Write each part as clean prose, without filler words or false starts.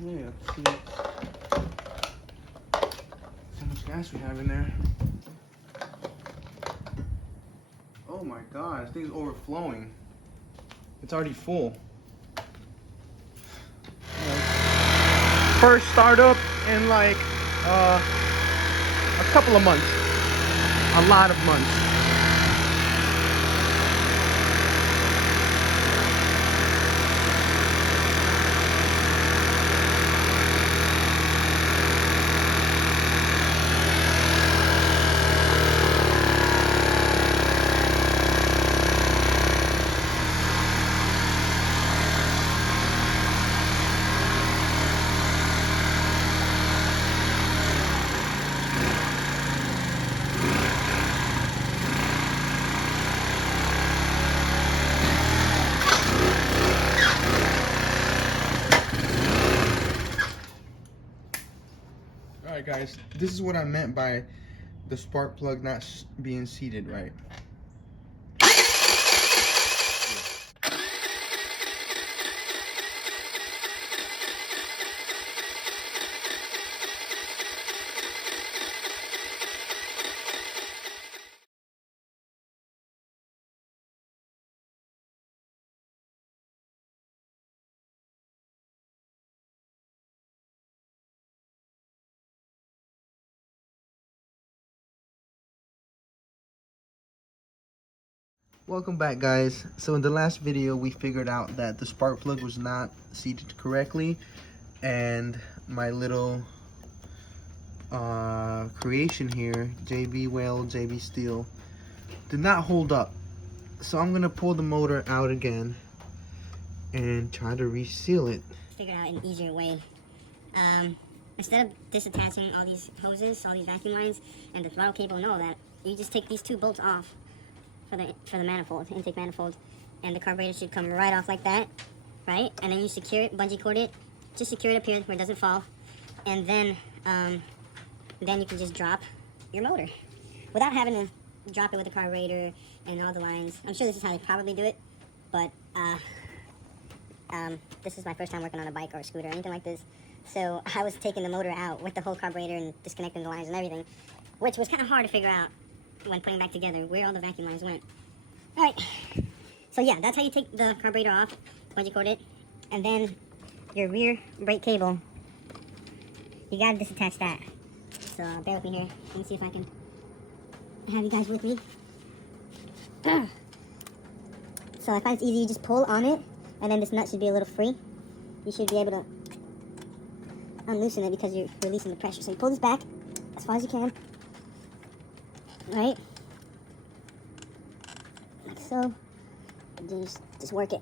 Okay, let's see how much gas we have in there. Oh my god, this thing's overflowing. It's already full. First startup in like a couple of months. A lot of months. Alright guys, this is what I meant by the spark plug not being seated right. Welcome back guys. So in the last video we figured out that the spark plug was not seated correctly and my little creation here, JB Weld, JB Steel, did not hold up. So I'm gonna pull the motor out again and try to reseal it. Figure out an easier way. Instead of disattaching all these hoses, all these vacuum lines, and the throttle cable and all that, you just take these two bolts off for the manifold, intake manifold, and the carburetor should come right off like that, right? And then you secure it, bungee cord it, just secure it up here where it doesn't fall, and then you can just drop your motor without having to drop it with the carburetor and all the lines. I'm sure this is how they probably do it, but this is my first time working on a bike or a scooter or anything like this. So I was taking the motor out with the whole carburetor and disconnecting the lines and everything, which was kind of hard to figure out when putting back together where all the vacuum lines went. All right, so yeah, that's how you take the carburetor off, bungee cord it, and then your rear brake cable, you gotta disattach that. So bear with me here. Let me see if I can have you guys with me. So I find it's easy, you just pull on it, and then this nut should be a little free. You should be able to unloosen it because you're releasing the pressure. So you pull this back as far as you can, right? Like so. And then just work it.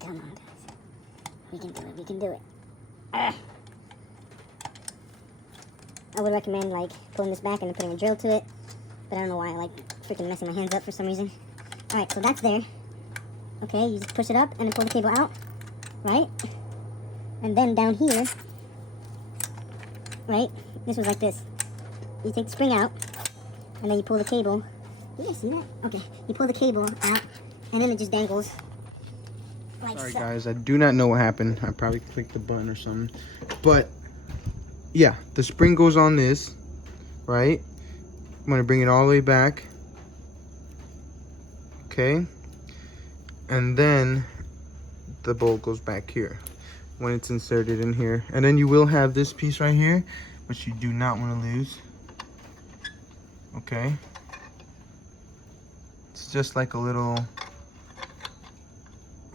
Come on, guys. We can do it. We can do it. I would recommend like pulling this back and then putting a drill to it, but I don't know why I like freaking messing my hands up for some reason. All right, so that's there. Okay, you just push it up and then pull the cable out, right? And then down here, right? This was like this. You take the spring out, and then you pull the cable. You guys see that? Okay, you pull the cable out, and then it just dangles. Like Sorry so. guys, I do not know what happened. I probably clicked the button or something. But yeah, the spring goes on this, right? I'm gonna bring it all the way back. Okay. And then the bolt goes back here when it's inserted in here. And then you will have this piece right here, which you do not want to lose. Okay. It's just like a little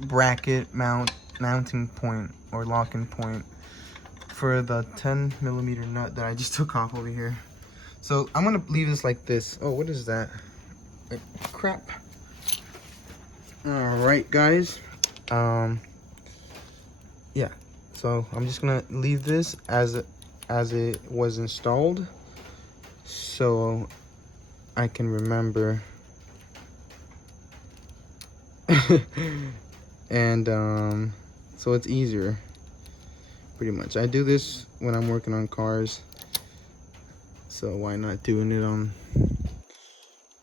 bracket mounting point or locking point for the 10mm nut that I just took off over here. So I'm gonna leave this like this. Oh, what is that? Crap. All right, guys. Yeah. So I'm just gonna leave this as it was installed, so I can remember. And so it's easier, pretty much. I do this when I'm working on cars, so why not doing it on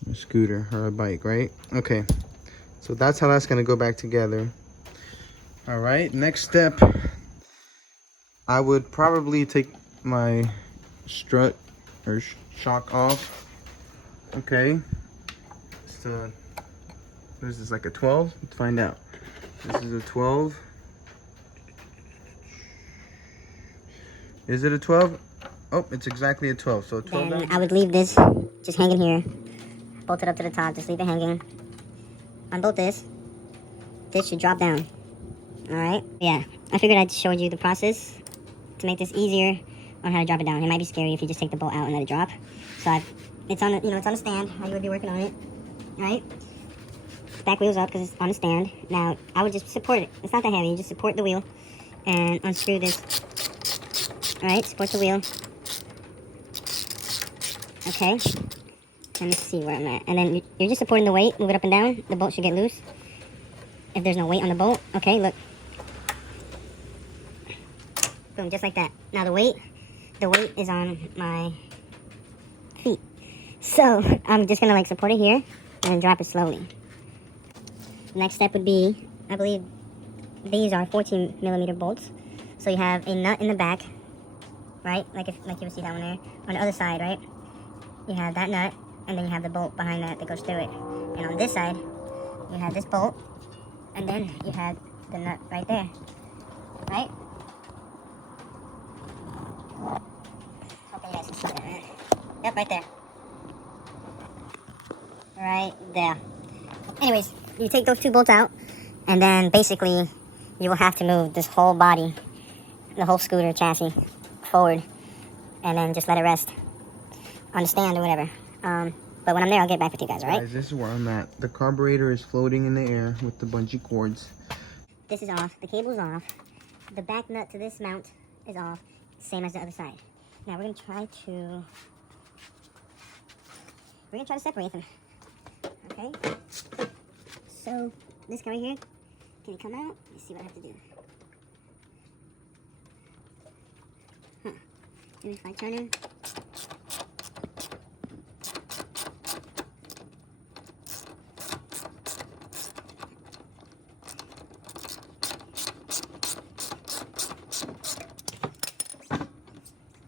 a scooter or a bike, right? Okay, so that's how that's gonna go back together. All right, next step, I would probably take my strut or shock off. Okay, so this is like a 12. Let's find out. This is a 12. Is it a 12? Oh, it's exactly a 12. So 12. Then I would leave this just hanging here, bolt it up to the top, just leave it hanging. Unbolt this. This should drop down. All right. Yeah, I figured I'd show you the process to make this easier on how to drop it down. It might be scary if you just take the bolt out and let it drop. So it's on it's on a stand. How you would be working on it, right? Back wheel's up because it's on a stand. Now I would just support it. It's not that heavy. You just support the wheel and unscrew this. All right, support the wheel. Okay. Let me see where I'm at. And then you're just supporting the weight. Move it up and down. The bolt should get loose. If there's no weight on the bolt, okay, look. Boom, just like that. Now the weight is on my feet. So I'm just gonna like support it here and then drop it slowly. Next step would be, I believe these are 14mm bolts. So you have a nut in the back, right? Like you would see that one there. On the other side, right? You have that nut, and then you have the bolt behind that goes through it. And on this side, you have this bolt, and then you have the nut right there, right? Hoping you guys can see that, right? Yep, right there. Right there. Anyways, you take those two bolts out, and then basically you will have to move this whole body, the whole scooter chassis, forward, and then just let it rest on the stand or whatever. But when I'm there, I'll get back with you guys, alright? Guys, this is where I'm at. The carburetor is floating in the air with the bungee cords. This is off. The cable's off. The back nut to this mount is off. Same as the other side. Now we're gonna try to separate them. Okay? So this guy right here, can it come out? Let's see what I have to do. Huh. Maybe if I turn him.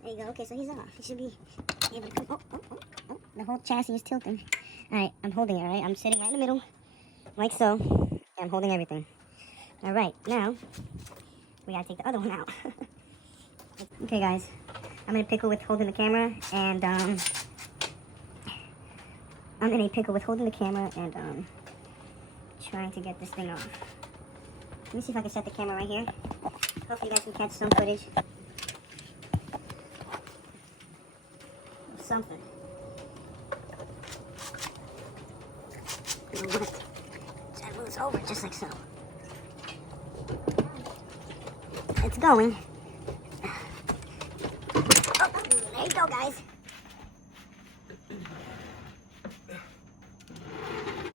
There you go. Okay, so he's off. He should be able to come. Oh. The whole chassis is tilting. Alright, I'm holding it, right? I'm sitting right in the middle, like so. And I'm holding everything. Alright, now, we gotta take the other one out. Okay, guys. I'm in a pickle with holding the camera, and, trying to get this thing off. Let me see if I can set the camera right here. Hopefully you guys can catch some footage. Something. That moves over just like so. It's going. Oh, there you go, guys.